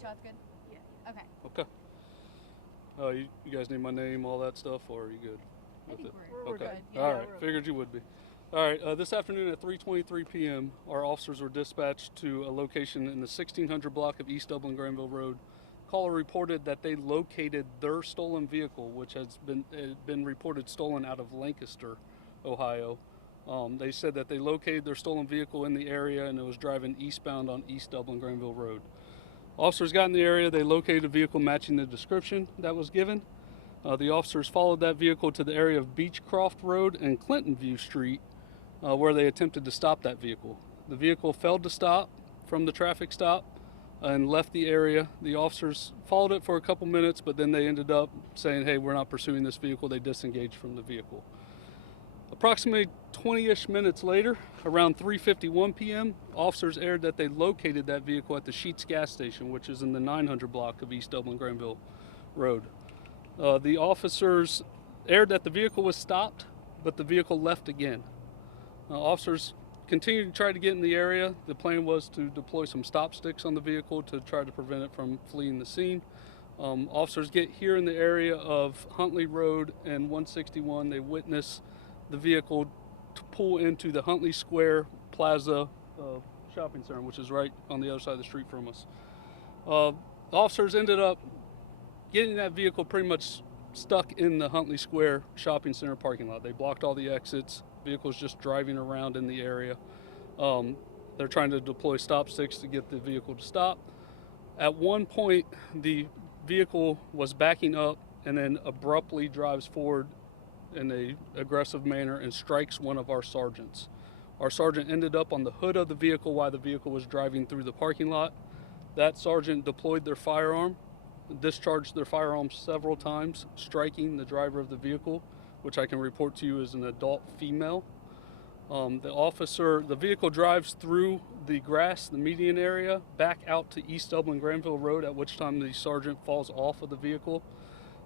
Shot's good? Yeah. Okay. Okay. You guys need my name, all that stuff, or are you good I with think it? we're Okay. good. Yeah. All right. Figured you would be. All right. This afternoon at 3:23 p.m., our officers were dispatched to a location in the 1600 block of East Dublin Granville Road. Caller reported that they located their stolen vehicle, which has been reported stolen out of Lancaster, Ohio. They said that they located their stolen vehicle in the area and it was driving eastbound on East Dublin Granville Road. Officers got in the area, they located a vehicle matching the description that was given. The officers followed that vehicle to the area of Beechcroft Road and Clinton View Street, where they attempted to stop that vehicle. The vehicle failed to stop from the traffic stop and left the area. The officers followed it for a couple minutes, but then they ended up saying, hey, we're not pursuing this vehicle. They disengaged from the vehicle. Approximately 20-ish minutes later, around 3:51 p.m., officers aired that they located that vehicle at the Sheetz gas station, which is in the 900 block of East Dublin Granville Road. The officers aired that the vehicle was stopped, but the vehicle left again. Officers continued to try to get in the area. The plan was to deploy some stop sticks on the vehicle to try to prevent it from fleeing the scene. Officers get here in the area of Huntley Road and 161. They witness the vehicle to pull into the Huntley Square Plaza shopping center, which is right on the other side of the street from us. Officers ended up getting that vehicle pretty much stuck in the Huntley Square shopping center parking lot. They blocked all the exits. Vehicles just driving around in the area. They're trying to deploy stop sticks to get the vehicle to stop. At one point, the vehicle was backing up and then abruptly drives forward in an aggressive manner and strikes one of our sergeants. Our sergeant ended up on the hood of the vehicle while the vehicle was driving through the parking lot. That sergeant deployed their firearm, discharged their firearm several times, striking the driver of the vehicle, which I can report to you is an adult female. The vehicle drives through the grass, the median area, back out to East Dublin Granville Road, at which time the sergeant falls off of the vehicle.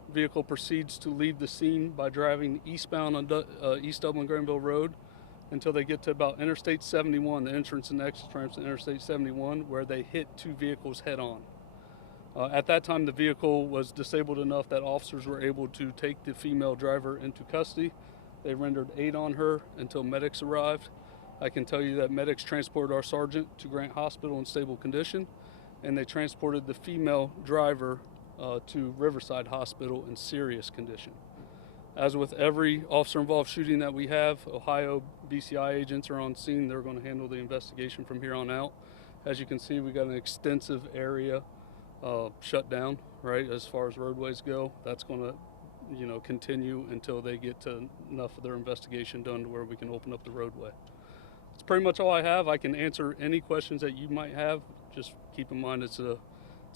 The vehicle proceeds to leave the scene by driving eastbound on East Dublin Granville Road until they get to about Interstate 71, the entrance and exit ramps to Interstate 71, where they hit two vehicles head on. At that time, the vehicle was disabled enough that officers were able to take the female driver into custody. They rendered aid on her until medics arrived. I can tell you that medics transported our sergeant to Grant Hospital in stable condition, and they transported the female driver to Riverside Hospital in serious condition. As with every officer-involved shooting that we have, Ohio BCI agents are on scene. They're going to handle the investigation from here on out. As you can see, we got an extensive area shut down, right, as far as roadways go. That's going to continue until they get to enough of their investigation done to where we can open up the roadway. It's pretty much all I have. I can answer any questions that you might have. Just keep in mind it's an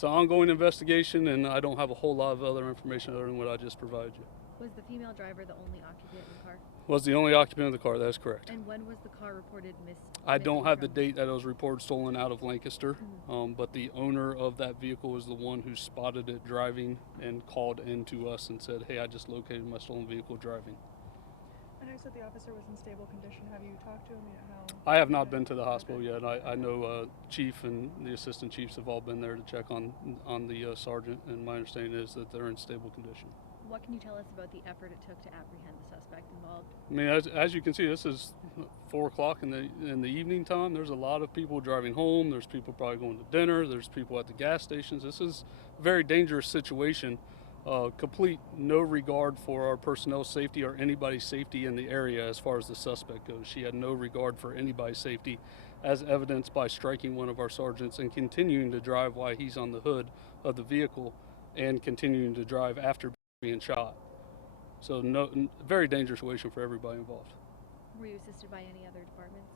ongoing investigation, and I don't have a whole lot of other information other than what I just provided you. Was the female driver the only occupant in the car? Was the only occupant of the car, that is correct. And when was the car reported missing? I don't have the date that it was reported stolen out of Lancaster, but the owner of that vehicle was the one who spotted it driving and called in to us and said, hey, I just located my stolen vehicle driving. I know you said the officer was in stable condition. Have you talked to him yet? I have not been to the hospital yet. I know Chief and the assistant chiefs have all been there to check on the sergeant, and my understanding is that they're in stable condition. What can you tell us about the effort it took to apprehend the suspect involved? I mean, as you can see, this is 4 o'clock in the evening time. There's a lot of people driving home. There's people probably going to dinner. There's people at the gas stations. This is a very dangerous situation. Complete no regard for our personnel's safety or anybody's safety in the area as far as the suspect goes. She had no regard for anybody's safety, as evidenced by striking one of our sergeants and continuing to drive while he's on the hood of the vehicle and continuing to drive after being shot. So very dangerous situation for everybody involved. Were you assisted by any other departments?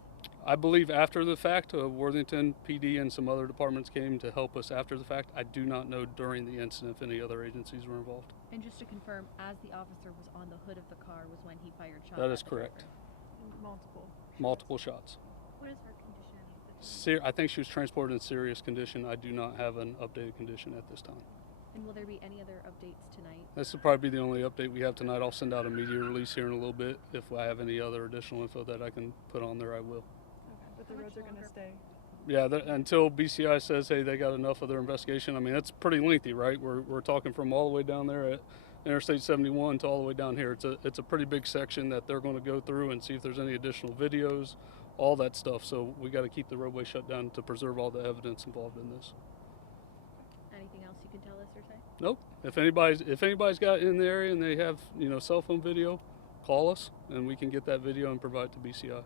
I believe after the fact, Worthington PD and some other departments came to help us after the fact. I do not know during the incident if any other agencies were involved. And just to confirm, as the officer was on the hood of the car was when he fired shots? That is correct. Multiple shots. What is her condition? I think she was transported in serious condition. I do not have an updated condition at this time. And will there be any other updates tonight? This will probably be the only update we have tonight. I'll send out a media release here in a little bit. If I have any other additional info that I can put on there, I will. Okay, but the roads are going to stay Yeah, until BCI says, hey, they got enough of their investigation. I mean, that's pretty lengthy, right? We're talking from all the way down there at Interstate 71 to all the way down here. It's a pretty big section that they're going to go through and see if there's any additional videos, all that stuff. So we got to keep the roadway shut down to preserve all the evidence involved in this. Anything else you can tell us or say? Nope. If anybody's got in the area and they have cell phone video, call us and we can get that video and provide it to BCI.